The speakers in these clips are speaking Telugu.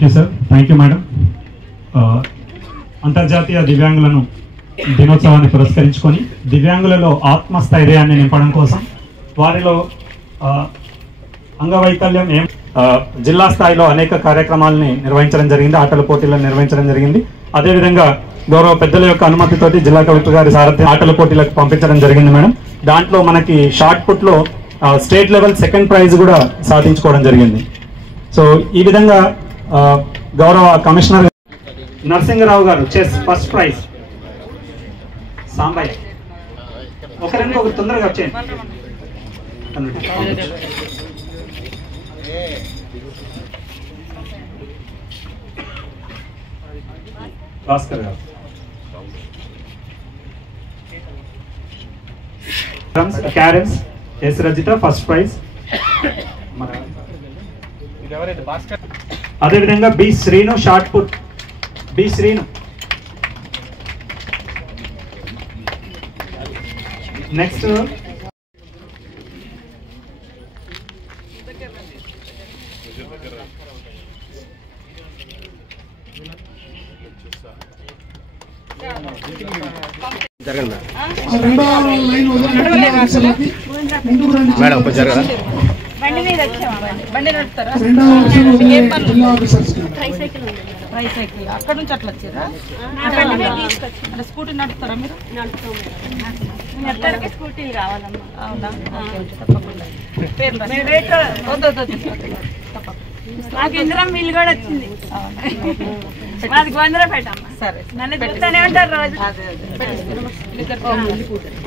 Thank you sir, thank you madam. అంతర్జాతీయ దివ్యాంగులను దినోత్సవాన్ని పురస్కరించుకొని దివ్యాంగులలో ఆత్మస్థైర్యాన్ని నింపడం కోసం వారిలో అంగవైకల్యం జిల్లా స్థాయిలో అనేక కార్యక్రమాలని నిర్వహించడం జరిగింది, ఆటల పోటీలను నిర్వహించడం జరిగింది. అదేవిధంగా గౌరవ పెద్దల యొక్క అనుమతితోటి జిల్లా కలెక్టర్ గారి సారథ్యం ఆటల పోటీలకు పంపించడం జరిగింది మేడం. దాంట్లో మనకి షార్ట్ పుట్లో స్టేట్ లెవెల్ సెకండ్ ప్రైజ్ కూడా సాధించుకోవడం జరిగింది. సో ఈ విధంగా గౌరవ కమిషనర్ నరసింగరావు గారు చెస్ ఫస్ట్ ప్రైజ్, సాంబయ్య ఒకరికి ఒక తొందరగా వచ్చేయండి. భాస్కర్ గారు క్యారెన్స్ ఎస్ రజిత ఫస్ట్ ప్రైజ్. అదేవిధంగా B Srinu shot put, B Srinu. Next బండి మీద బండి నడుపుతారా? ట్రైసైకిల్ అక్కడ నుంచి అట్లా వచ్చారా? స్కూటీ నడుపుతారా మీరు? నడుపుతాం, స్కూటీలు కావాలమ్మా. అవునా, తప్పకుండా. నాకు ఇందిరా మిల్లు కూడా వచ్చింది, మాది గోందరపేట. సరే, నన్ను చూస్తూనే ఉంటారు రోజు.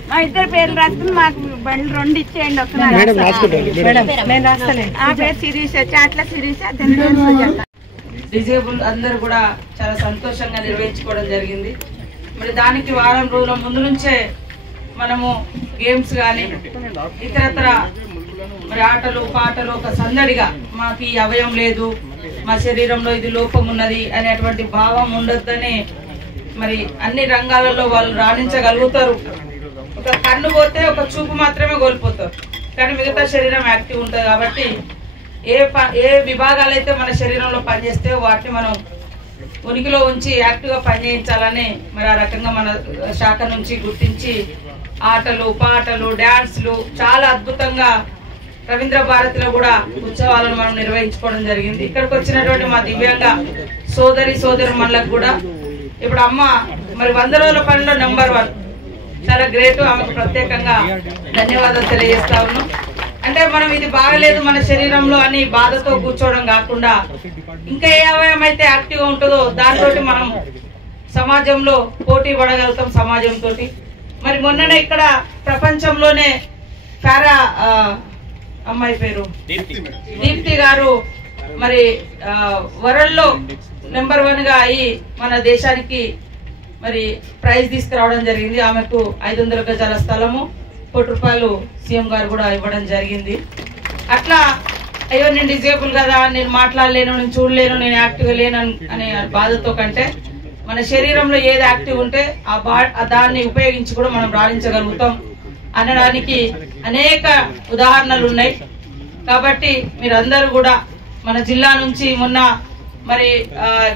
మా ఇద్దరు పేర్లు రాసుకుని మాకు బండి 2 ఇచ్చేయండి. ఆ పేరు శిరీష, చాట్ల శిరీష. డిజేబుల్ అందరూ కూడా చాలా సంతోషంగా నిర్వహించుకోవడం జరిగింది. మరి దానికి వారం రోజుల ముందు నుంచే మనము గేమ్స్ కానీ ఇతరత్ర మరి ఆటలు పాటలు ఒక సందడిగా, మాకు ఈ అవయం లేదు, మా శరీరంలో ఇది లోపం ఉన్నది అనేటువంటి భావం ఉండొద్దని మరి అన్ని రంగాలలో వాళ్ళు రాణించగలుగుతారు. ఒక కన్ను పోతే ఒక చూపు మాత్రమే కోల్పోతారు, కానీ మిగతా శరీరం యాక్టివ్ ఉంటుంది. కాబట్టి ఏ విభాగాలు అయితే మన శరీరంలో పనిచేస్తే వాటిని మనం ఉనికిలో ఉంచి యాక్టివ్గా పనిచేయించాలని మరి ఆ రకంగా మన శాఖ నుంచి గుర్తించి ఆటలు పాటలు డాన్స్లు చాలా అద్భుతంగా రవీంద్ర భారతిలో కూడా ఉత్సవాలను మనం నిర్వహించుకోవడం జరిగింది. ఇక్కడికి వచ్చినటువంటి మా దివ్యాంగ సోదరి మనలకు కూడా ఇప్పుడు అమ్మ మరి 100 రోజుల పనిలో నెంబర్ 1, చాలా గ్రేట్. ఆమెకు ప్రత్యేకంగా ధన్యవాదాలు తెలియజేస్తా ఉన్నాం. అంటే మనం ఇది బాగలేదు మన శరీరంలో అని బాధతో కూర్చోవడం కాకుండా ఇంకా ఏ అవయం అయితే యాక్టివ్గా ఉంటుందో దాంతో మనం సమాజంలో పోటీ పడగలుగుతాం సమాజంతో. మరి మొన్ననే ఇక్కడ ప్రపంచంలోనే పారా అమ్మాయి పేరు దీప్తి గారు మరి వరల్డ్ లో నెంబర్ 1 గా అయ్యి మన దేశానికి మరి ప్రైజ్ తీసుకురావడం జరిగింది. ఆమెకు 500 గజాల స్థలము, ₹1 సీఎం గారు కూడా ఇవ్వడం జరిగింది. అట్లా అయ్యో నేను డిజేబుల్ కదా, నేను మాట్లాడలేను, నేను చూడలేను, నేను యాక్టివ్గా లేను అనే బాధతో కంటే మన శరీరంలో ఏది యాక్టివ్ ఉంటే దాన్ని ఉపయోగించి కూడా మనం రాణించగలుగుతాం అనడానికి అనేక ఉదాహరణలు ఉన్నాయి. కాబట్టి మీరందరూ కూడా మన జిల్లా నుంచి మొన్న మరి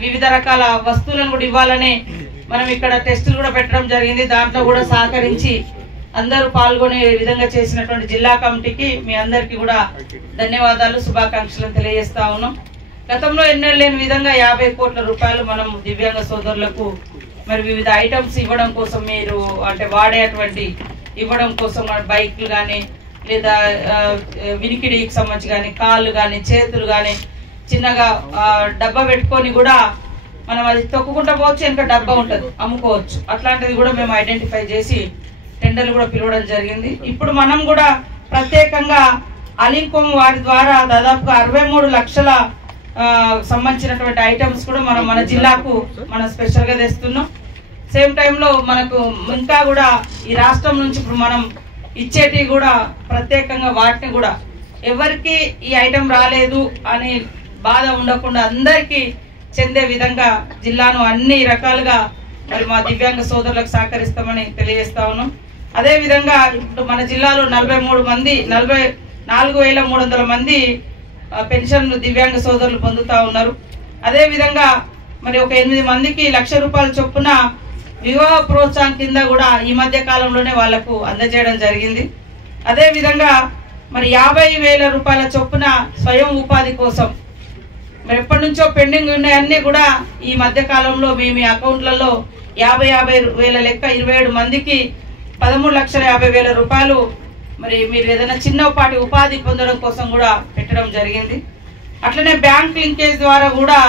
వివిధ రకాల వస్తువులను కూడా ఇవ్వాలని మనం ఇక్కడ టెస్టులు కూడా పెట్టడం జరిగింది. దాంట్లో కూడా సహకరించి అందరూ పాల్గొనే విధంగా చేసినటువంటి జిల్లా కమిటీకి మీ అందరికీ కూడా ధన్యవాదాలు, శుభాకాంక్షలు తెలియజేస్తా ఉన్నాం. గతంలో ఎన్నడూ లేని విధంగా 50 కోట్ల రూపాయలు మనం దివ్యాంగ సోదరులకు మరి వివిధ ఐటమ్స్ ఇవ్వడం కోసం, మీరు అంటే వాడేటువంటి ఇవ్వడం కోసం బైక్లు కానీ లేదా వినికిడికి సంబంధించి కానీ కాళ్ళు కానీ చేతులు కానీ చిన్నగా డబ్బా పెట్టుకొని కూడా మనం అది తొక్కుకుంటా పోవచ్చు, ఇంకా డబ్బా ఉంటుంది అమ్ముకోవచ్చు. అట్లాంటిది కూడా మేము ఐడెంటిఫై చేసి టెండర్లు కూడా పిలవడం జరిగింది. ఇప్పుడు మనం కూడా ప్రత్యేకంగా అలింకొమ్ వారి ద్వారా దాదాపుగా 63 లక్షల సంబంధించినటువంటి ఐటమ్స్ కూడా మనం మన జిల్లాకు మనం స్పెషల్ గా తెస్తున్నాం. సేమ్ టైంలో మనకు ఇంకా కూడా ఈ రాష్ట్రం నుంచి ఇప్పుడు మనం ఇచ్చేటివి కూడా ప్రత్యేకంగా వాటిని కూడా ఎవరికి ఈ ఐటమ్ రాలేదు అని బాధ ఉండకుండా అందరికీ చెందే విధంగా జిల్లాను అన్ని రకాలుగా మరి మా దివ్యాంగ సోదరులకు సహకరిస్తామని తెలియజేస్తా ఉన్నాం. అదే విధంగా ఇప్పుడు మన జిల్లాలో 44,300 మంది పెన్షన్లు దివ్యాంగ సోదరులు పొందుతా ఉన్నారు. అదే విధంగా మరి ఒక 8 మందికి ₹1,00,000 చొప్పున వివాహ ప్రోత్సాహం కింద కూడా ఈ మధ్య కాలంలోనే వాళ్లకు అందజేయడం జరిగింది. అదే విధంగా మరి ₹50,000 చొప్పున స్వయం ఉపాధి కోసం మరి ఎప్పటి నుంచో పెండింగ్ ఉన్నాయన్నీ కూడా ఈ మధ్య కాలంలో మీ అకౌంట్లలో 50,000 లెక్క 27 మందికి ₹13,50,000 మరి మీరు ఏదైనా చిన్నపాటి ఉపాధి పొందడం కోసం కూడా పెట్టడం జరిగింది. అట్లనే బ్యాంక్ లింకేజ్ ద్వారా కూడా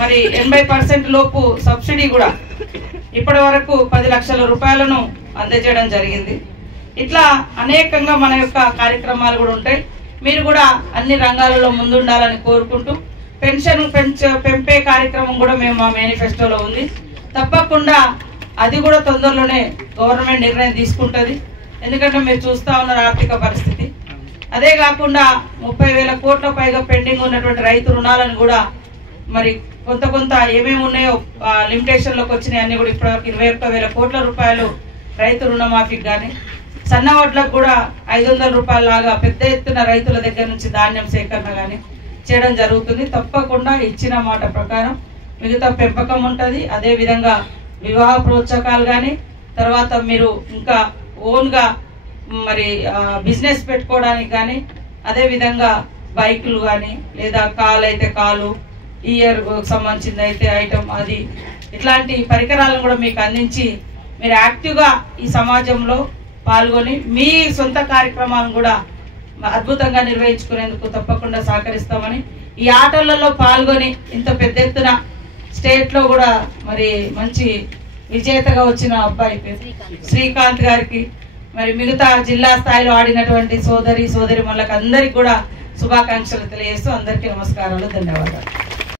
మరి 80% లోపు సబ్సిడీ కూడా ఇప్పటి వరకు ₹10,00,000 అందజేయడం జరిగింది. ఇట్లా అనేకంగా మన యొక్క కార్యక్రమాలు కూడా ఉంటాయి. మీరు కూడా అన్ని రంగాలలో ముందుండాలని కోరుకుంటూ పెన్షన్ పెంపే కార్యక్రమం కూడా మేము మా మేనిఫెస్టోలో ఉంది. తప్పకుండా అది కూడా తొందరలోనే గవర్నమెంట్ నిర్ణయం తీసుకుంటుంది. ఎందుకంటే మీరు చూస్తూ ఉన్నారు ఆర్థిక పరిస్థితి. అదే కాకుండా 30,000 కోట్ల పైగా పెండింగ్ ఉన్నటువంటి రైతు రుణాలను కూడా మరి కొంత ఏమేమి ఉన్నాయో లిమిటేషన్లోకి వచ్చినాయి అన్ని కూడా ఇప్పటివరకు 21,000 కోట్ల రూపాయలు రైతు రుణమాఫీకి కానీ సన్న వడ్లకు కూడా ₹500 లాగా పెద్ద ఎత్తున రైతుల దగ్గర నుంచి ధాన్యం సేకరణ కానీ చేయడం జరుగుతుంది. తప్పకుండా ఇచ్చిన మాట ప్రకారం మిగతా పెంపకం ఉంటుంది. అదేవిధంగా వివాహ ప్రోత్సాహకాలు కానీ తర్వాత మీరు ఇంకా ఓన్గా మరి బిజినెస్ పెట్టుకోవడానికి కానీ అదేవిధంగా బైకులు కానీ లేదా కాలు అయితే కాలు ఇయర్ సంబంధించింది అయితే ఐటమ్ అది ఇట్లాంటి పరికరాలను కూడా మీకు అందించి మీరు యాక్టివ్గా ఈ సమాజంలో పాల్గొని మీ సొంత కార్యక్రమాలను కూడా అద్భుతంగా నిర్వహించుకునేందుకు తప్పకుండా సహకరిస్తామని ఈ ఆటలలో పాల్గొని ఇంత పెద్ద ఎత్తున స్టేట్లో కూడా మరి మంచి విజేతగా వచ్చిన అబ్బాయి శ్రీకాంత్ గారికి మరి మిగతా జిల్లా స్థాయిలో ఆడినటువంటి సోదరి మళ్ళకి అందరికి కూడా శుభాకాంక్షలు తెలియజేస్తూ అందరికీ నమస్కారాలు, ధన్యవాదాలు.